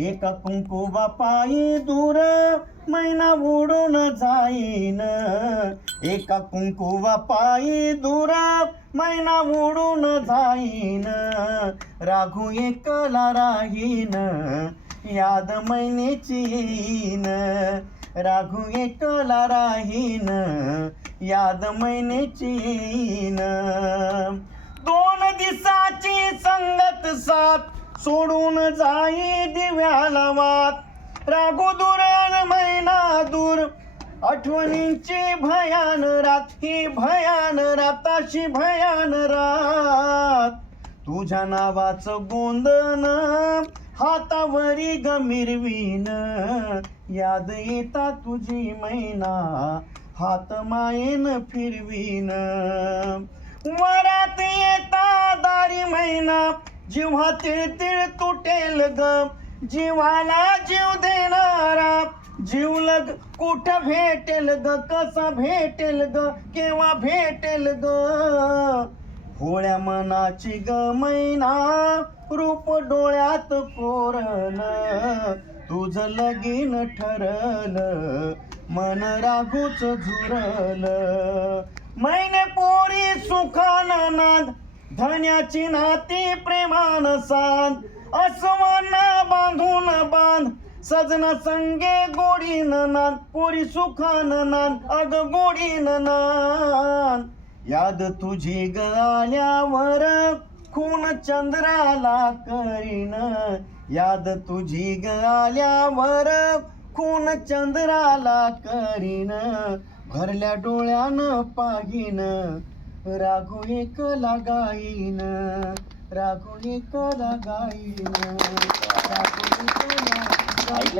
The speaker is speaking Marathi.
एका कुंकुवा पायी दूर मैना उडून जाईन. एका कुंकुवा पायी दूर मैना उडून जाईन. राघू एकला राहीन याद मैनेची येईन. राघू एकला राहीन याद मैनेची येईन. 2 दिसाची संगत साथ सोडून जाई दिव्याला वात. राघू दूर अन मैना दूर आठवणींची भयान रात. ही भयान राताशी भयान रात. तुझ्या नावाचं गोंधन हातावरी गमिरवीन. याद येता तुझी मैना हात मायेन फिरवीन. वरात येता दारी मैना जीवा तिळतिळ तुटेल ग. जीवाला जीव देणारा जीवलग कुठं भेटेल ग. कसा भेटेल ग केव्हा भेटेल ग. भोळ्या मनाची ग मैना रूप डोळ्यात कोरल. तुझं लगीन ठरल मन राघूच झुरल. मैने पोरी सुखानं नांद धन्याची नाती प्रेमान साध. अस्वांना बांधून बांध सजना संगे गोडीन नांद. पोरी सुखान नांद अग गोडीन नांद. याद तुझी ग आल्यावर खून चंद्राला करीन. याद तुझी ग आल्यावर खून चंद्राला करीन. भरल्या डोळ्यानं पाहीन राघू एकला गाईन. राघू एकला गाईन. राघू एकला गाईन.